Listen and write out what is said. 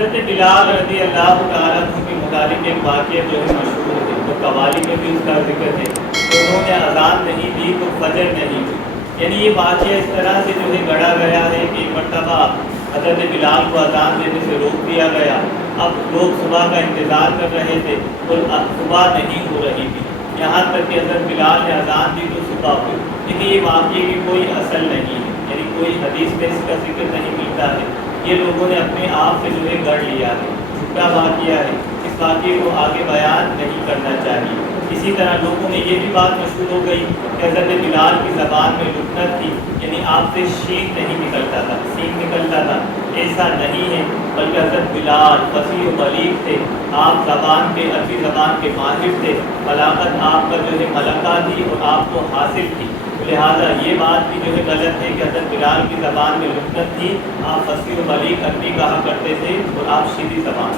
حضرت بلال رضی اللہ تعالیٰ عنہ کے متعلق ایک واقعہ جو ہے مشہور ہے، تو قوالی میں بھی اس کا ذکر ہے کہ انہوں نے اذان نہیں دی تو فجر نہیں دی. یعنی یہ واقعہ اس طرح سے جو ہے گڑھا گیا ہے کہ ایک مرتبہ حضرت بلال کو اذان دینے سے روک دیا گیا. اب لوگ صبح کا انتظار کر رہے تھے اور صبح نہیں ہو رہی تھی، یہاں تک کہ حضرت بلال نے اذان دی تو صبح ہوئی. لیکن یہ واقعے کی کوئی اصل نہیں ہے، یعنی کوئی حدیث میں اس کا ذکر نہیں ملتا ہے. یہ لوگوں نے اپنے آپ سے جو ہے گڑھ لیا ہے، جھوٹا واقعہ ہے. اس واقعے کو آگے بیان نہیں کرنا چاہیے. اسی طرح لوگوں میں یہ بھی بات مشہور ہو گئی کہ حضرت بلال کی زبان میں لکنت تھی، یعنی آپ سے شین نہیں نکلتا تھا، سین نکلتا تھا. ایسا نہیں ہے، بلکہ حضرت بلال فصیح و بلیغ تھے. آپ زبان کے عربی زبان کے ماہر تھے. بلاغت آپ کا جو ہے ملکہ تھی اور آپ کو حاصل تھی. لہٰذا یہ بات بھی جو ہے غلط ہے کہ حضرت بلال کی زبان میں لکنت تھی. آپ فصیح و بلیغ عربی کہا کرتے تھے اور آپ شیریں زبان.